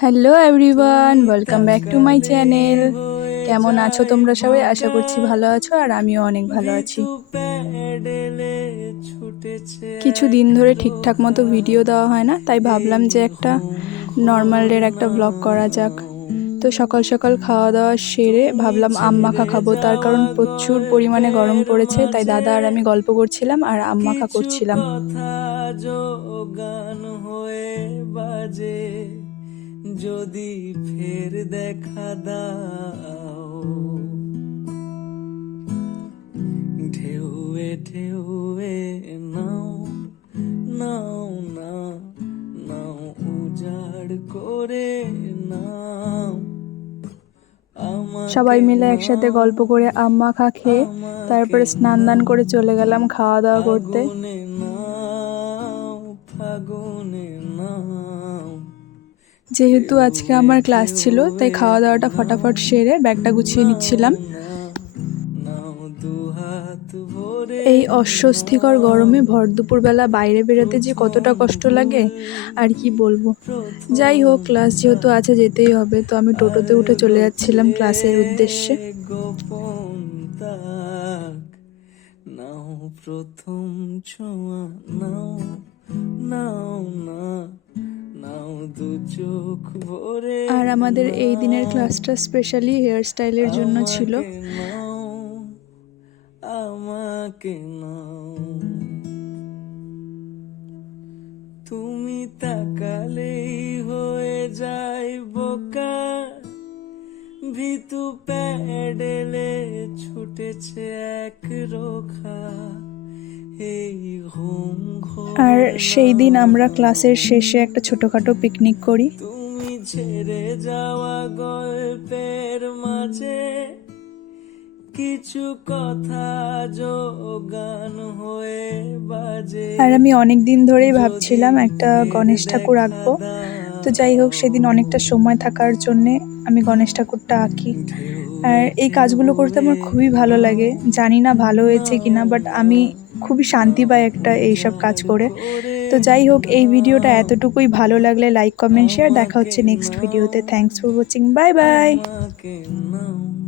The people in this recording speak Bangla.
হ্যালো এভরিওয়ান, তুমি ওয়েলকাম ব্যাক টু মাই তাকালে চ্যানেল। হয়ে কেমন আছো যায় তোমরা সবাই? আশা করছি বকা ভালো আছো আর আমিও অনেক ভালো আছি। ভিতু প্যাডেলে ছুটেছে কিছু এক দিন ধরে ঠিকঠাক মতো রোখা ভিডিও দেওয়া হয় না, তাই এই ভাবলাম যে একটা ঘুম নর্মাল ঘোর ডের একটা ব্লগ করা যাক। নাও তো সকাল সকাল খাওয়া দাওয়া সেরে তুমি ভাবলাম আম মাখা ছেড়ে খাবো, তার কারণ যাওয়া প্রচুর পরিমাণে গরম গল্পের পড়েছে, তাই মাঝে দাদা আর আমি গল্প করছিলাম আর আম মাখা কিছু করছিলাম। কথা যোগান হয়ে বাজে যদি ফের দেখা দাও ঢেউয়ে ঢেউয়ে নাও নাও না নাও উজাড় করে নাও সবাই আমাকে মিলে একসাথে নাও গল্প করে আম মাখা খেয়ে আমাকে তারপরে স্নান দান নাও করে চলে গেলাম খাওয়া দাওয়া করতে। আগুনে নাও ফাগুনে নাও যেহেতু আজকে ঢেউয়ে আমার ক্লাস ছিল, তাই ঢেউয়ে খাওয়া দাওয়াটা নাও ফটাফট সেরে ব্যাগটা গুছিয়ে নাও নিচ্ছিলাম। না নাও দুহাত ভরে এই অস্বস্তিকর নাও গরমে ভর দুপুরবেলা বাইরে বেরোতে যে কতটা প্রথম কষ্ট লাগে ভুল আর কি বলবো। যাই হোক, ক্লাস প্রথমটা যেহেতু আছে যেতেই হবে, তো আমি আর টোটোতে উঠে চলে যাচ্ছিলাম গোছে ক্লাসের উদ্দেশ্যে। গোপন তাক নাও প্রথম ছোঁয়া নাও নাও না নাও দু চোখ ভরে আর আমাদের এই দিনের নাও ক্লাসটা স্পেশালি হেয়ার স্টাইলের জন্য ছিল। আমাকে নাও আমাকে নাও তুমি তাকালেই হয়ে যায় বোকা ভিতু প্যাডেলে ছুটেছে এক রোখা এই ঘুম আর ঘোর সেই দিন আমরা নাও ক্লাসের শেষে একটা ছোটোখাটো পিকনিক করি। তুমি ছেড়ে যাওয়া গল্পের মাঝে কিছু কথা যোগান হয়ে বাজে আর আমি অনেক দিন ধরেই যদি ভাবছিলাম একটা ফের গণেশ ঠাকুর দেখা আঁকবো। তো যাই হোক, দাও সেদিন অনেকটা সময় থাকার জন্যে আমি গণেশ ঠাকুরটা আঁকি। আর ঢেউয়ে এই কাজগুলো করতে ঢেউয়ে আমার খুবই ভালো নাও লাগে। জানি না ভালো হয়েছে নাও কিনা, বাট না আমি খুবই শান্তি নাও পাই একটা এইসব কাজ উজাড় করে। করে তো যাই হোক, এই ভিডিওটা নাও এতটুকুই। ভালো লাগলে লাইক, কমেন্ট, শেয়ার। দেখা আমাকে হচ্ছে নেক্সট নাও ভিডিওতে। Thanks for watching. Bye bye. আমাকে নাও।